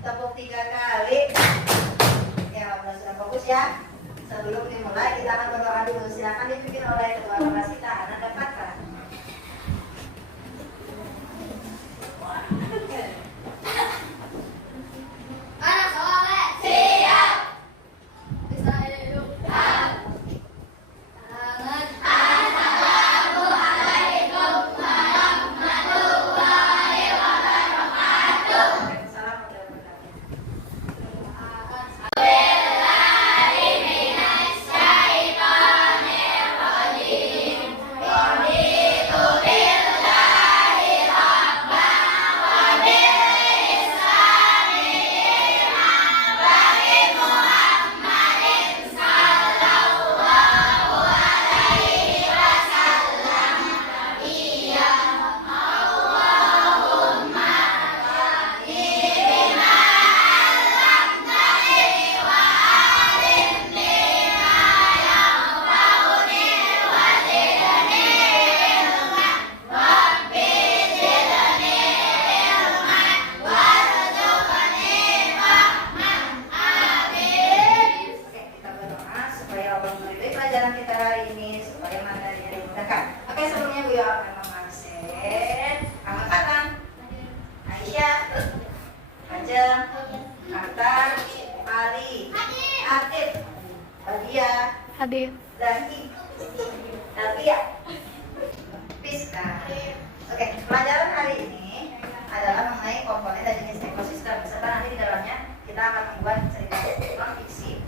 tepuk 3 kali. Ya, sudah fokus ya. Sebelum dimulai kita akan berdoa dulu. Silakan dipimpin oleh ketua kelas kita, Ananda Patra. Anak soleh siap. Bisa hidup tangan. Assalamualaikum warahmatullahi wabarakatuh. Salam udah berkati. Pelajaran kita hari ini supaya materinya dimudahkan. Oke, sebelumnya Bu Yo akan mengabsen angkatan Aisyah, Ajeng, Antar, Ali, Atif, Badia, Hadir. Zaki, Natia, Piska. Oke, pelajaran hari ini adalah mengenai komponen dan jenis ekosistem. Serta nanti di dalamnya kita akan membuat cerita non fiksi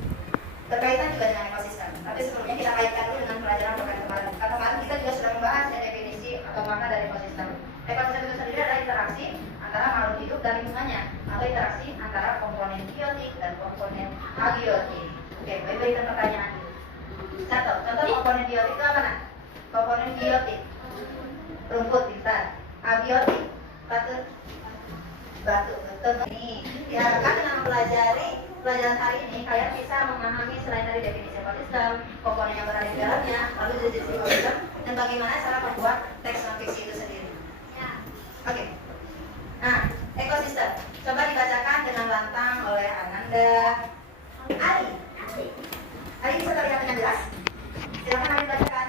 berkaitan juga dengan ekosistem. Tapi sebelumnya kita kaitkan dulu dengan pelajaran pekan kemarin. Karena kemarin kita juga sudah membahas definisi atau makna dari ekosistem. Ekosistem itu sendiri adalah interaksi antara makhluk hidup dan lingkungannya, atau interaksi antara komponen biotik dan komponen abiotik. Oke, berikan pertanyaan dulu. Satu, contoh komponen biotik itu apa nak? Komponen biotik, rumput bisa. Abiotik, batu, betul. Ini diharapkan dengan mempelajari pelajaran hari ini kalian bisa memahami selain dari definisi ekosistem, komponen yang berada di dalamnya, lalu jenis ekosistem, dan bagaimana cara membuat teks non fiksi itu sendiri. Oke. Nah, ekosistem coba dibacakan dengan lantang oleh Ananda. Ali bisa terlihat dengan jelas? Silakan Ali bacakan.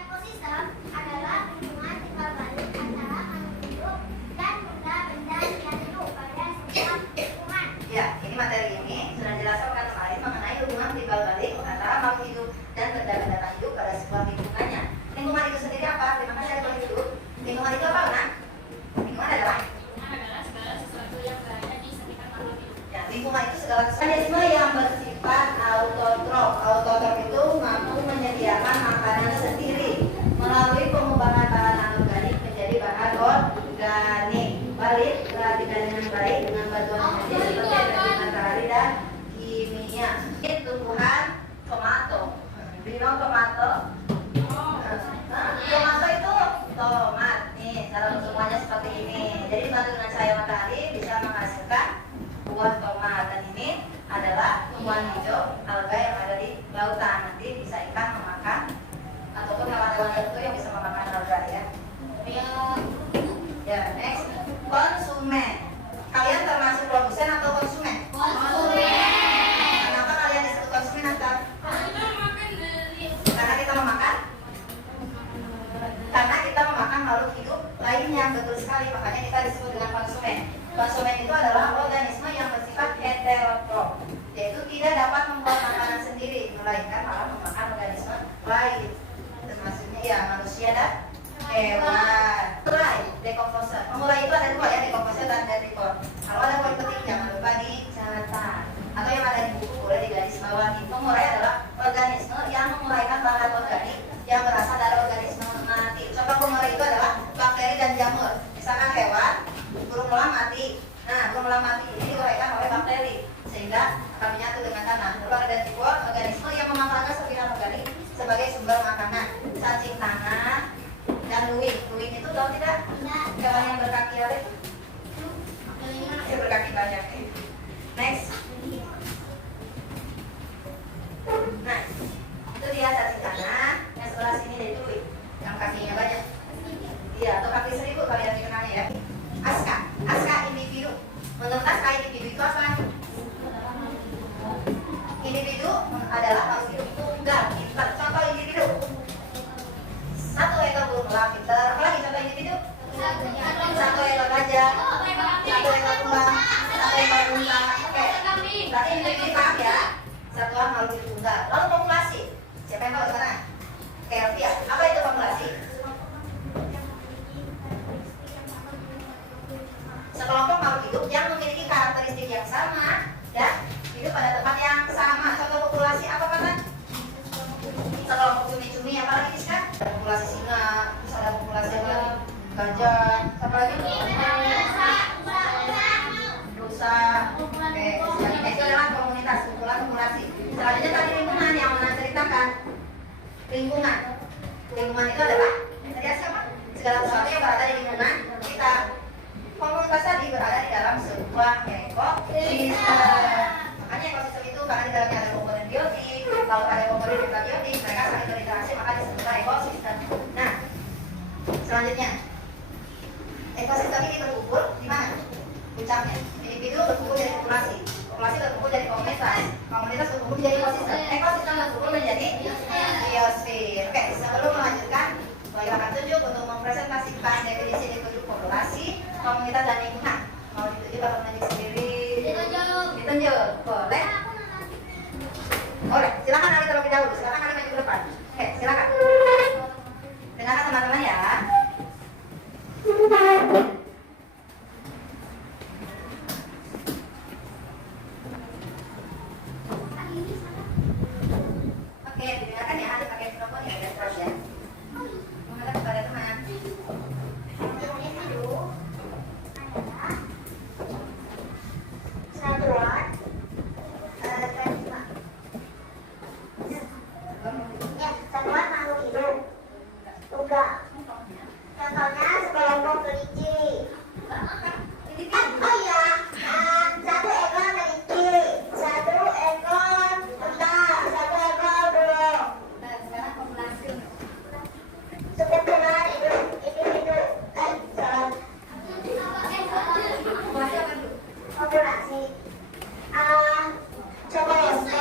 Ekosistem adalah lingkungan timbal balik antara makhluk hidup dan benda-benda yang hidup pada sebuah lingkungan. Ya, ini materi ini sudah jelaskan pekan kemarin mengenai hubungan timbal balik antara makhluk hidup dan benda-benda tak hidup pada sebuah lingkungannya. Lingkungan itu sendiri apa? Terima kasih makhluk hidup. Lingkungan itu apa, Nak? Lingkungan adalah Segala sesuatu yang berada di sekitar makhluk hidup. ya, lingkungan itu segala organisme yang bersifat autotrof. Autotrof itu mampu menyediakan makanan sendiri melalui pengubahan bahan anorganik menjadi bahan organik. Balik perhatikan dengan baik dengan bantuan energi seperti energi matahari dan kimia. Ini tumbuhan tomato. Bino tomato. Tomato itu tomat. Nih, cara tumbuhannya seperti ini. Jadi dibantu dengan cahaya matahari bisa menghasilkan buah tomat. Dan ini adalah tumbuhan hijau alga yang ada di lautan. Nanti bisa ikan memakan ataupun hewan-hewan tertentu yang bisa memakan alga ya. Ya, next. Konsumen. Kalian termasuk produsen atau konsumen? Konsumen. Kenapa kalian disebut konsumen Antar? Karena kita memakan? Karena kita memakan makhluk hidup lainnya, betul sekali. Makanya kita disebut dengan konsumen. Konsumen itu adalah organisme yang bersifat heterotrof, yaitu tidak dapat membuat makanan sendiri, melainkan malah memakan organisme lain, termasuknya ya manusia dan hewan. Mulai dekomposer. Memulai itu ada dua ya, dekomposer dan detrikor. Kalau ada poin penting jangan lupa dicatat. Atau yang ada di buku boleh digaris bawahi. Pengurai adalah organisme yang menguraikan bahan organik yang berasal dari organisme mati. Contoh pengurai itu adalah bakteri dan jamur. Misalkan hewan, burung elang mati. Nah, burung elang mati ini diuraikan oleh bakteri sehingga akan menyatu dengan tanah. Lalu ada detrikor, organisme yang memanfaatkan serpihan organik sebagai sumber makanan. Cacing tanah dan luwing. Luwing itu tahu tidak? Hewan yang berkaki apa itu? Yang berkaki banyak. Next. Nah, itu dia cacing tanah. Yang sebelah sini dari luwing, yang kakinya banyak. Iya, atau kaki 1000 kalian dikenalnya ya. Aska individu. Menurut Oke. Berarti ini paham ya. Satuan makhluk hidup tunggal. Lalu populasi. Siapa yang tahu sekarang? Oke, Elvia. Apa itu populasi? Sekelompok makhluk hidup yang memiliki karakteristik yang sama, ya, hidup pada tempat yang sama. Contoh populasi apa kata? Sekelompok cumi-cumi, apalagi sekarang? Populasi singa, terus ada populasi apa lagi? Gajah, apa lagi? Rusa. Oke, itu adalah komunitas, kumpulan populasi. Selanjutnya tadi lingkungan yang mana ceritakan? Lingkungan. Lingkungan itu adalah tadi siapa? Segala sesuatu yang berada di lingkungan kita. Komunitas tadi berada di dalam sebuah ekosistem. Makanya ekosistem itu karena di dalamnya ada komponen biotik. Kalau ada komponen biotik, mereka saling berinteraksi, maka disebutlah ekosistem. Nah, selanjutnya ekosistem ini berkumpul di mana? Puncaknya. Individu berkumpul jadi populasi. Populasi berkumpul jadi komunitas. Komunitas berkumpul menjadi ekosistem. Ekosistem berkumpul menjadi biosfer. Oke, sebelum melanjutkan, Bayu akan tunjuk untuk mempresentasikan definisi ditunjuk populasi, komunitas dan lingkungan. Mau ditunjuk atau menunjuk sendiri? Ditunjuk. Boleh? Boleh. Silakan Ali terlebih dahulu. Silakan Ali maju ke depan. Oke, silakan. Dengarkan teman-teman ya. Oke, didengarkan ya. Ali pakai mikrofon ya, dan terus ya. Menghadap kepada teman. Satuan makhluk hidup tunggal. Contohnya sekelompok kelinci. Oh iya, satu ekor kelinci, satu ekor unta, satu ekor burung. Sekarang populasi. Sekumpulan individu. Salah. Populasi apa dulu? Populasi.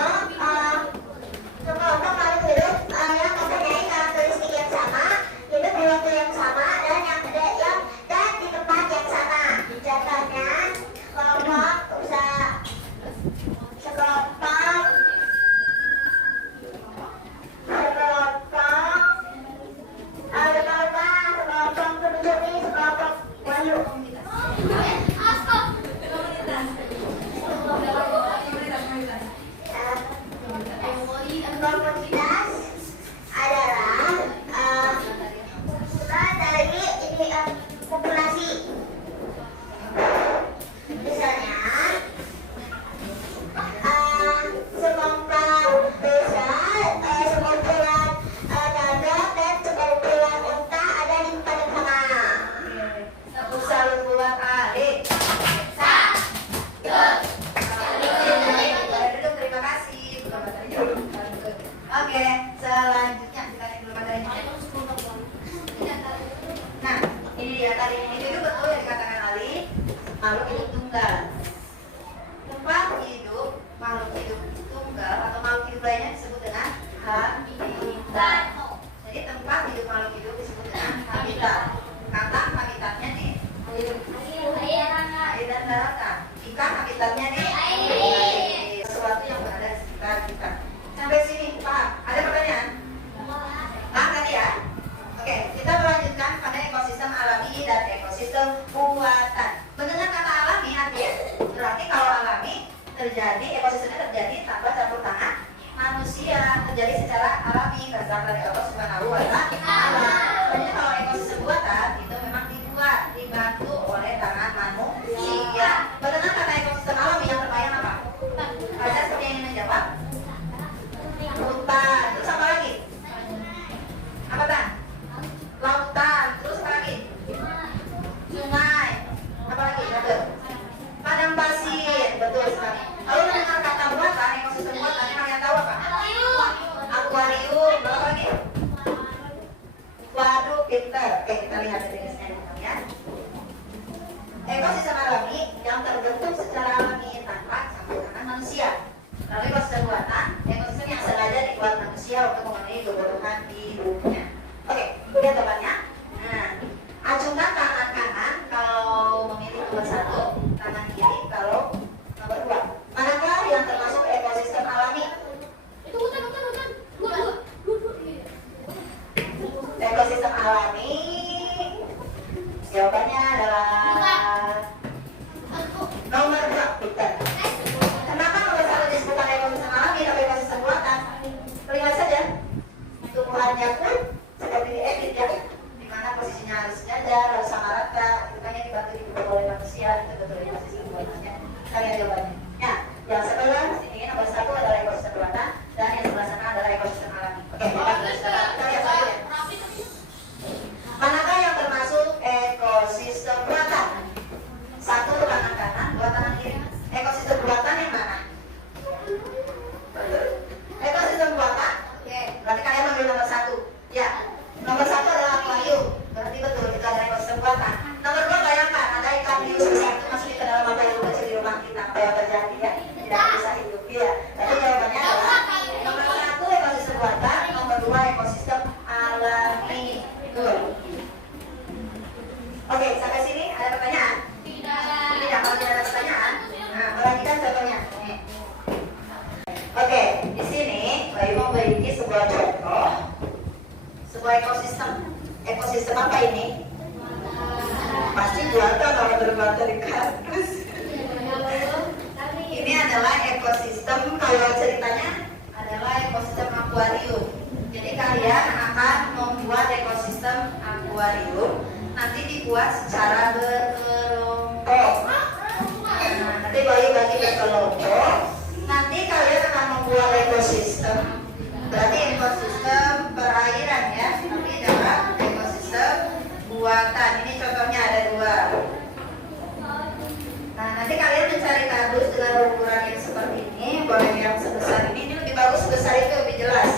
Sekelompok makhluk hidup yang mempunyai karakteristik yang sama, hidup di waktu yang sama, dan di tempat yang sama. Contohnya kelompok cumi, sekelompok wayu. Komunitas adalah setelah dari populasi. Misalnya sekelompok besar, sekumpulan gagak dan sekumpulan unta ada di tempat yang sama. Satu buat Ali. Terima kasih. Oke, selanjutnya kita lihat dulu materinya. Nah, ini dia tadi itu betul yang dikatakan Ali, makhluk hidup tunggal. Tempat hidup makhluk hidup tunggal atau makhluk hidup lainnya disebut dengan habitat. Jadi tempat hidup makhluk hidup disebut dengan habitat. Kata habitatnya nih air dan daratan. Ikan habitatnya nih air. Sesuatu yang berada di sekitar kita. Sampai sini paham? Ada pertanyaan? Paham tadi ya? Oke, kita melanjutkan pada ekosistem alami dan ekosistem buatan. Mendengar kata alami artinya berarti kalau alami terjadi, ekosistemnya terjadi tanpa campur tangan manusia, terjadi secara alami berdasarkan dari Allah Subhanahu wa Ta'ala. Sebenarnya kalau ekosistem buatan itu memang dibuat, dibantu oleh tangan manusia. Mendengar kata ekosistem alami yang terbayang apa? Ada seperti yang ingin menjawab? Hutan, terus apa lagi? Apa tan? Lautan, terus apa lagi? Sungai, apa lagi? Betul. Padang pasir, betul sekali. Lalu mendengar kelompok, nanti kalian akan membuat ekosistem. Berarti ekosistem perairan ya, tapi dalam ekosistem buatan. Ini contohnya ada 2. Nah, nanti kalian mencari kardus dengan ukuran yang seperti ini, boleh yang sebesar ini lebih bagus, sebesar itu lebih jelas.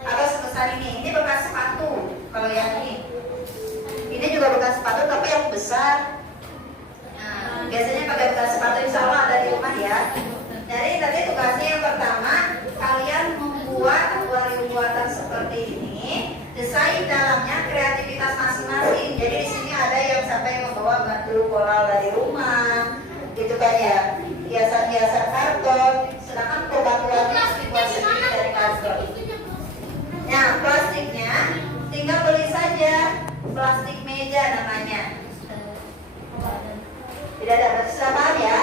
Atau sebesar ini bekas sepatu. Kalau yang ini juga bekas sepatu tapi yang besar. Nah, biasanya pakai bekas sepatu, insya Allah ada di rumah ya. Jadi tadi tugasnya yang pertama, kalian membuat akuarium buatan seperti ini. Desain dalamnya kreativitas masing-masing. Jadi di sini ada yang sampai membawa batu koral dari rumah, gitu kan ya, hiasan-hiasan karton. Sedangkan batu-batuannya dibuat sendiri dari karton. Nah, plastiknya tinggal beli saja, plastik meja namanya. Tidak ada persiapan ya.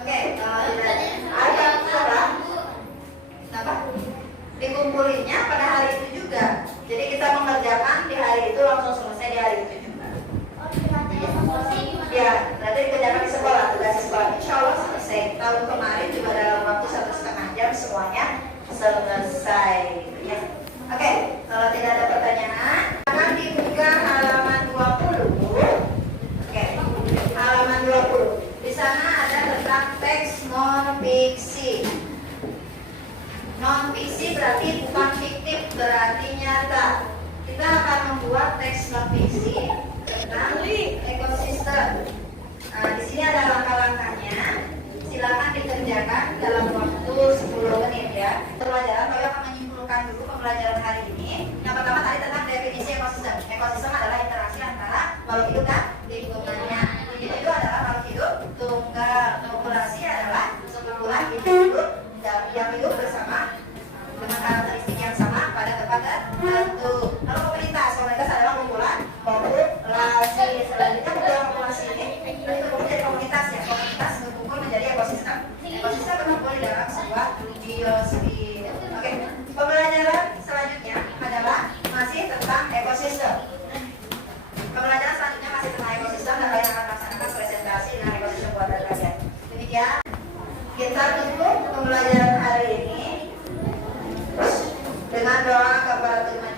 Oke, ada apa? Kenapa? Dikumpulinnya pada hari itu juga. Jadi kita mengerjakan di hari itu langsung selesai di hari itu juga. Ya, nanti dikerjakan di sekolah, tugas di sekolah. Insya Allah selesai. Tahun kemarin juga dalam waktu 1,5 jam semuanya selesai. Gitu ya. Oke, kalau tidak ada pertanyaan, akan dibuka halaman 20. Oke, halaman 20. Di sana ada tentang teks non-fiksi. Non-fiksi berarti bukan fiktif, berarti nyata. Kita akan membuat teks non-fiksi tentang ekosistem. Nah, di sini ada langkah-langkahnya. Silakan dikerjakan dalam waktu 10 menit ya. Pelajaran Bapak akan menyimpulkan dulu pembelajaran hari ini. Yang pertama tadi tentang definisi ekosistem. Ekosistem adalah interaksi antara makhluk hidup dan lingkungannya. Individu adalah makhluk hidup tunggal. Populasi adalah sekumpulan individu yang hidup bersama dengan karakteristik yang sama pada tempat tertentu. Lalu komunitas adalah kumpulan populasi. Selanjutnya kumpulan populasi ini itu menjadi komunitas ya. Komunitas berkumpul menjadi ekosistem. Ekosistem berkumpul di dalam sebuah biosfer. Oke, pembelajaran selanjutnya adalah masih tentang ekosistem. Pembelajaran selanjutnya masih tentang ekosistem dan kalian akan melaksanakan presentasi dengan ekosistem buatan kalian. Demikian kita tutup pembelajaran hari ini dengan doa kepada Tuhan.